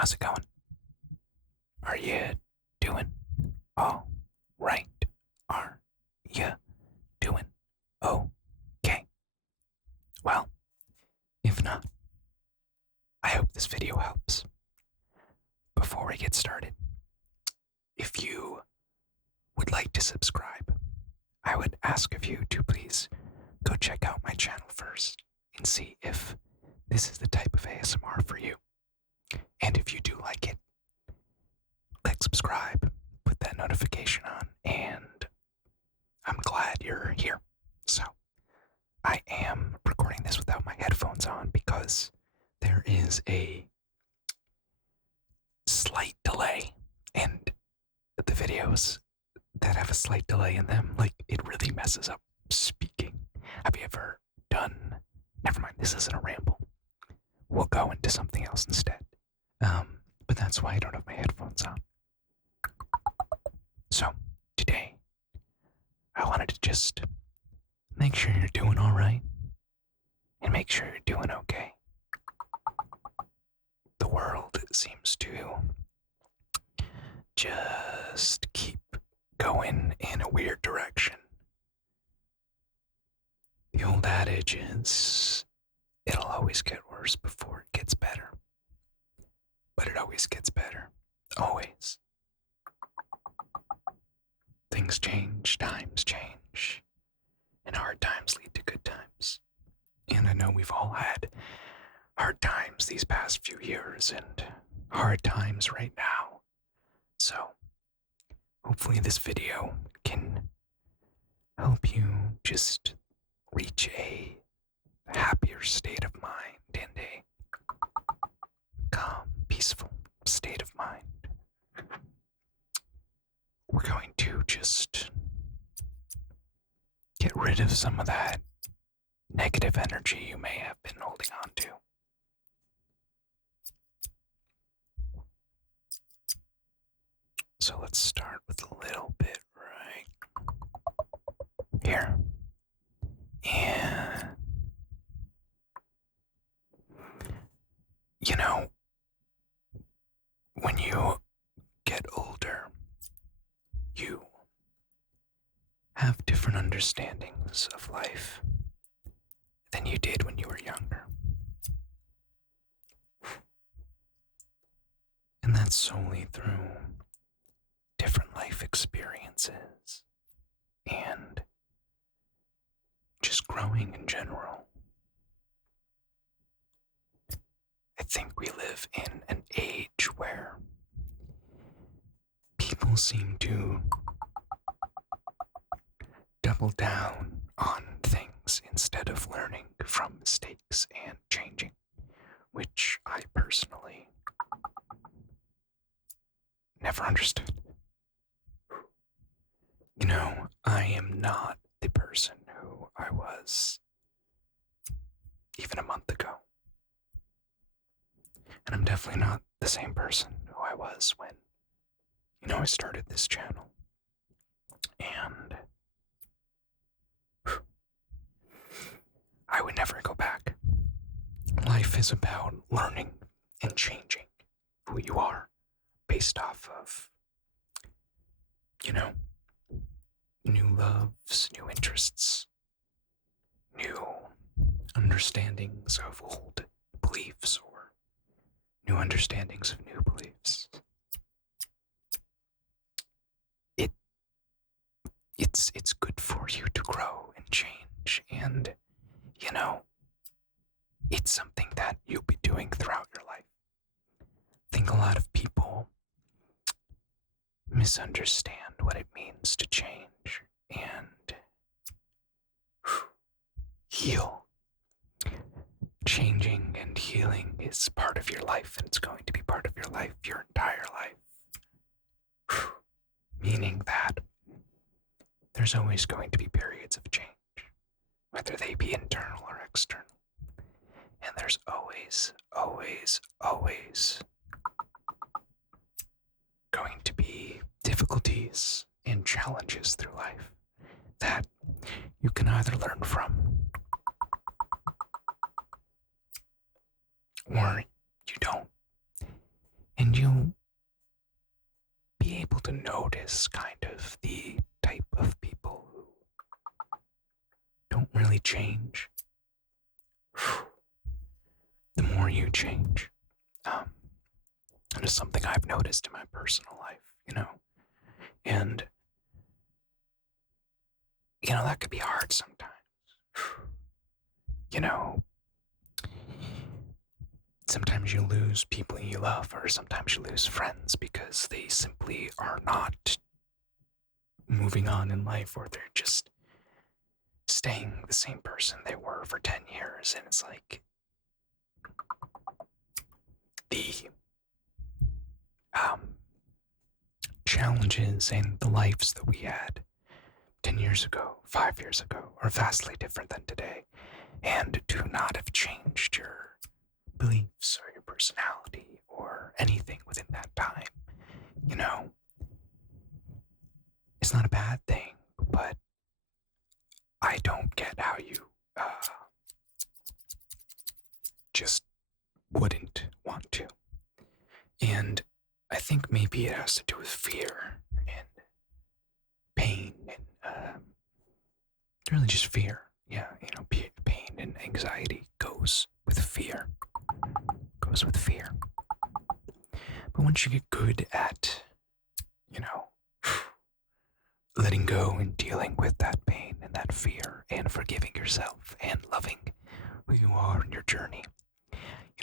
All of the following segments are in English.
How's it going? Are you doing all right? Are you doing okay? Well, if not, I hope this video helps. Before we get started, if you would like to subscribe, I would ask of you to please go check out my channel first and see if this is the type of ASMR for you. And if you do like it, click subscribe, put that notification on, and I'm glad you're here. So, I am recording this without my headphones on because there is a slight delay, and the videos that have a slight delay in them, it really messes up speaking. Have you ever done... Never mind, this isn't a ramble. We'll go into something else instead. But that's why I don't have my headphones on. So, today, I wanted to just make sure you're doing alright and make sure you're doing okay. The world seems to just keep going in a weird direction. The old adage is, it'll always get worse before it gets better. But it always gets better. Always. Things change, times change, and hard times lead to good times. And I know we've all had hard times these past few years and hard times right now. So, hopefully this video can help you just reach a happier state of mind and a calm, peaceful state of mind. We're going to just get rid of some of that negative energy you may have been holding on to. So let's start with a little bit right here. And, you know, when you get older, you have different understandings of life than you did when you were younger. And that's solely through different life experiences and just growing in general. I think we live in an age where people seem to double down on things instead of learning from mistakes and changing, which I personally never understood. You know, I am not the person who I was even a month ago. And I'm definitely not the same person who I was when, I started this channel. And I would never go back. Life is about learning and changing who you are based off of, new loves, new interests, new understandings of old beliefs, or new understandings of new beliefs. It's good for you to grow and change, and, it's something that you'll be doing throughout your life. I think a lot of people misunderstand what it means to change and heal. Changing and healing is part of your life, and it's going to be part of your life your entire life. Meaning that there's always going to be periods of change, whether they be internal or external. And there's always going to be difficulties and challenges through life that you can either learn from or you don't. And you'll be able to notice kind of the type of people who don't really change. The more you change, and it's something I've noticed in my personal life, and that could be hard sometimes. Sometimes you lose people you love, or sometimes you lose friends because they simply are not moving on in life, or they're just staying the same person they were for 10 years. And it's like the challenges and the lives that we had 10 years ago, 5 years ago, are vastly different than today, and do not have changed your beliefs or your personality or anything within that time. It's not a bad thing, but I don't get how you just wouldn't want to. And I think maybe it has to do with fear and pain and really just fear. Yeah, pain and anxiety goes with fear. But once you get good at, letting go and dealing with that pain and that fear and forgiving yourself and loving who you are in your journey,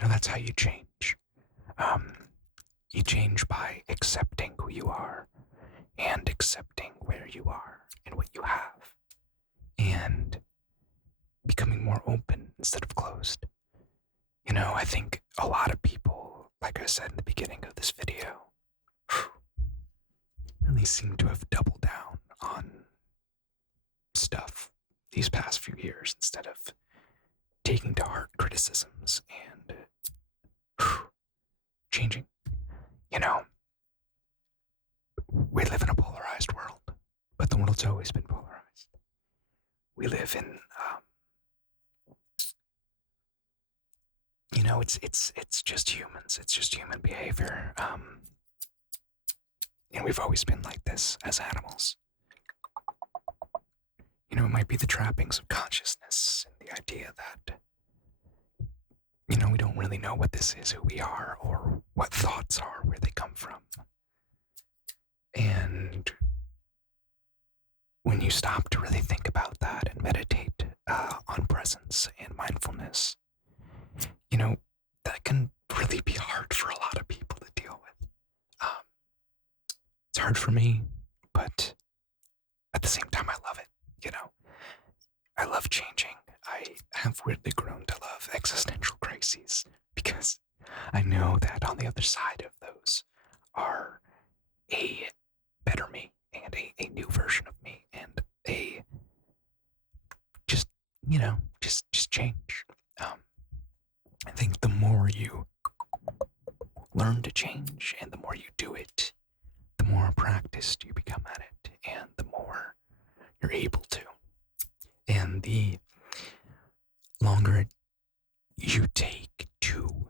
that's how you change. You change by accepting who you are and accepting where you are and what you have, and becoming more open instead of closed. I think a lot of people, like I said in the beginning of this video, really seem to have doubled down on stuff these past few years instead of taking to heart criticisms and changing. We live in a polarized world, but the world's always been polarized. We live in it's just humans. It's just human behavior. And we've always been like this as animals. It might be the trappings of consciousness and the idea that, we don't really know what this is, who we are, or what thoughts are, where they come from. And when you stop to really think about that and meditate on presence and mindfulness, that can really be hard for a lot of people to deal with. It's hard for me, but at the same time, I love it. I love changing. I have weirdly grown to love existential crises because I know that on the other side of those are a better me and a new version of me and a just change. I think the more you learn to change and the more you do it, the more practiced you become at it and the more you're able to. And the longer you take to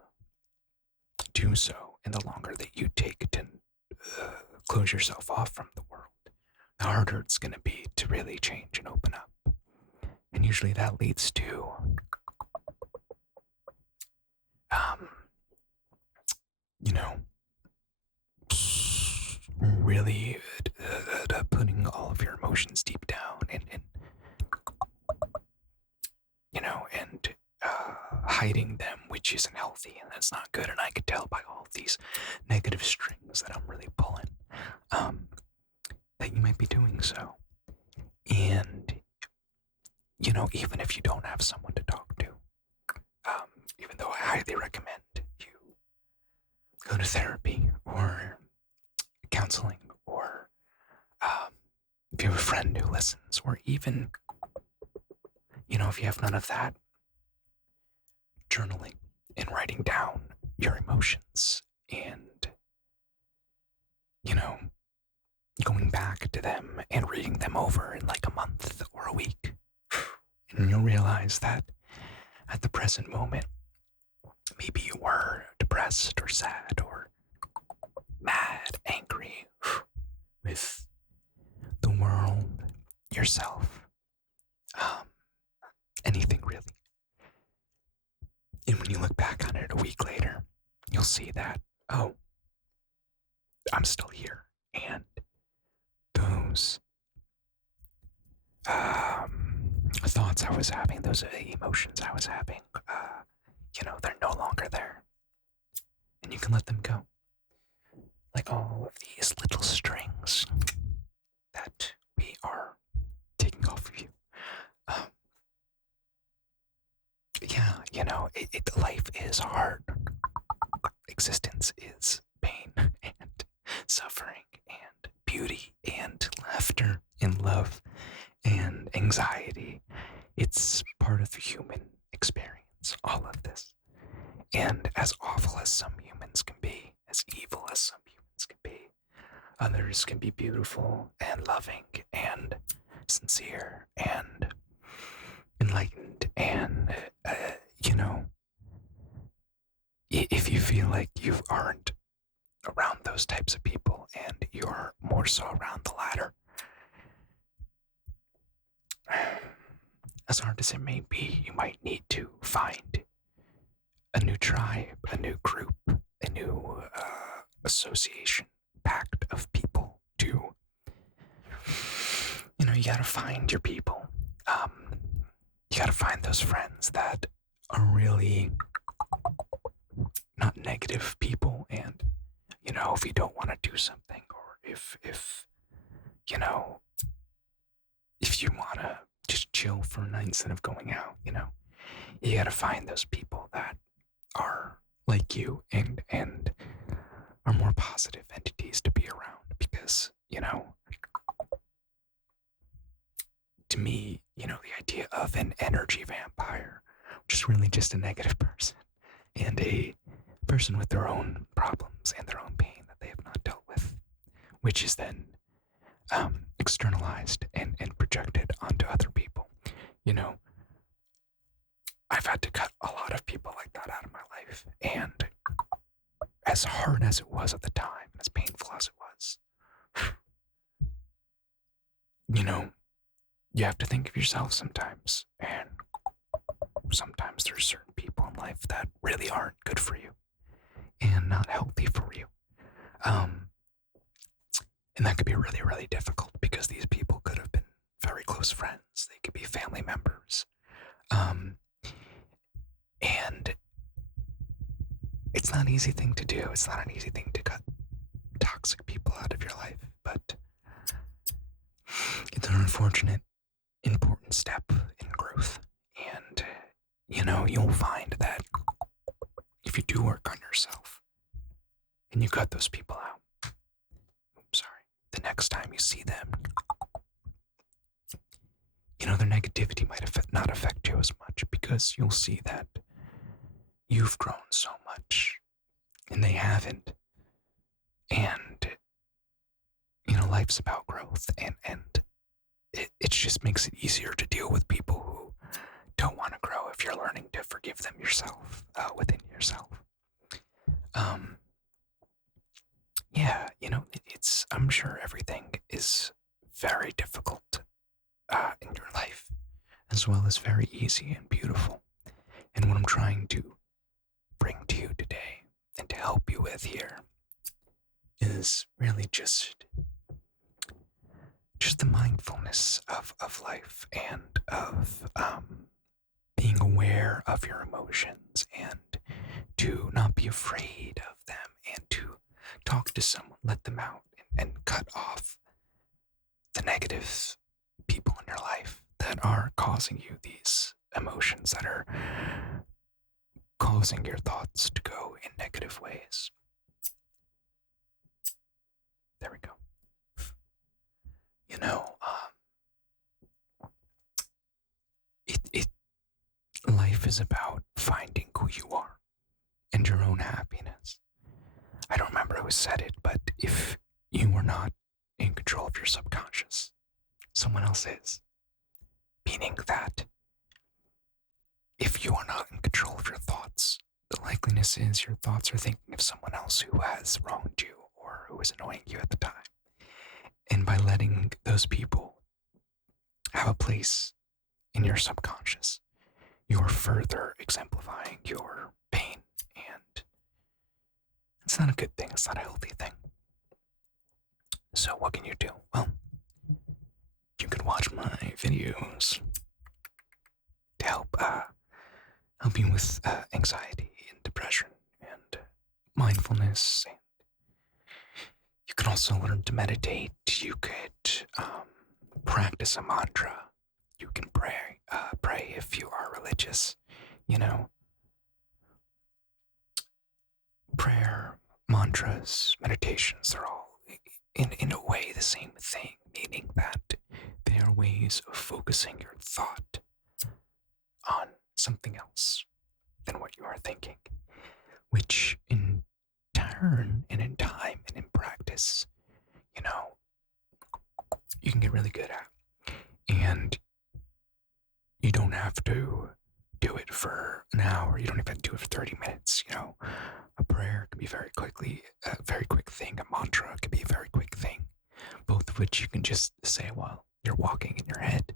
do so, and the longer that you take to close yourself off from the world, the harder it's going to be to really change and open up. And usually that leads to really putting all of your emotions deep down and hiding them, which isn't healthy and that's not good. And I could tell by all of these negative strings that I'm really pulling that you might be doing so. And even if you don't have someone to talk to, even though I highly recommend you go to therapy or counseling, or if you have a friend who listens, or even if you have none of that, journaling and writing down your emotions and going back to them and reading them over in like a month or a week, and you'll realize that at the present moment maybe you were depressed or sad or mad, angry with the world, yourself, anything really. And when you look back on it a week later, you'll see that, oh, I'm still here. And those thoughts I was having, those emotions I was having, they're no longer there. And you can let them go. Like all of these little strings that we are taking off of you. Life is hard. Existence is pain and suffering and beauty and laughter and love and anxiety. It's part of the human experience, all of this. And as awful as some humans can be, as evil as some humans can be, others can be beautiful and loving and sincere and enlightened. And, if you feel like you aren't around those types of people and you're more so around the latter, as hard as it may be, you might need to find a new tribe, a new group, a new association, pact of people to, you gotta find your people. You gotta find those friends that are really not negative people. And, if you don't want to do something, or if you want to just chill for a night instead of going out, you gotta find those people that are like you and are more positive entities to be around. Because, to me, the idea of an energy vampire, which is really just a negative person and a person with their own problems and their own pain that they have not dealt with, which is then externalized and projected onto other people. I've had to cut a lot of people like that out of my life, and as hard as it was at the time, as painful as it was, you have to think of yourself sometimes, and sometimes there's certain people in life that really aren't good for you and not healthy for you. And that could be really, really difficult, because these people could have been very close friends. They could be family members. And it's not an easy thing to do. It's not an easy thing to cut toxic people out of your life, but it's an unfortunate, important step in growth. And, you'll find that if you do work on yourself and you cut those people out, the next time you see them, their negativity might not affect you as much, because you'll see that you've grown so much and they haven't. And, life's about growth, and it just makes it easier to deal with people who don't want to grow if you're learning to forgive them yourself, within yourself. I'm sure everything is very difficult in your life, as well as very easy and beautiful. And what I'm trying to bring to you today and to help you with here is really just the mindfulness of life, and of being aware of your emotions, and to not be afraid of them, and to talk to someone, let them out, and cut off the negative people in your life that are causing you these emotions, that are causing your thoughts to go in negative ways. There we go. Life is about finding who you are and your own happiness. I don't remember who said it, but if you are not in control of your subconscious, someone else is. Meaning that if you are not in control of your thoughts, the likeliness is your thoughts are thinking of someone else who has wronged you, or who was annoying you at the time. And by letting those people have a place in your subconscious, you're further exemplifying your pain, and it's not a good thing, it's not a healthy thing. So what can you do? Well, you can watch my videos to help you with anxiety and depression and mindfulness. And you can also learn to meditate. You could practice a mantra. You can pray if you are religious. You know, prayer, mantras, meditations, they're all in a way the same thing, meaning that they are ways of focusing your thought on something else than what you are thinking, which in turn and in time and in practice, you can get really good at. And you don't have to do it for an hour. You don't even have to do it for 30 minutes. A prayer can be a very quick thing. A mantra can be a very quick thing, both of which you can just say while you're walking in your head.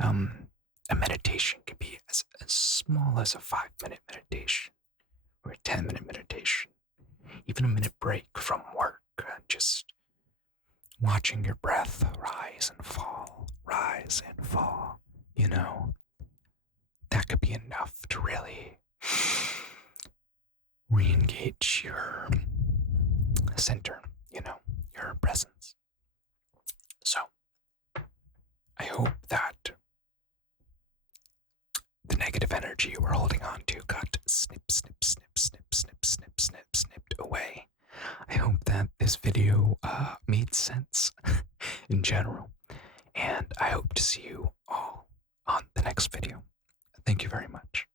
A meditation can be as small as a 5-minute meditation or a 10-minute meditation, even a minute break from work, just watching your breath rise and fall, that could be enough to really re-engage your center, your presence. So, I hope that the negative energy you were holding on to got snipped away. I hope that this video made sense in general, and I hope to see you all on the next video. Thank you very much.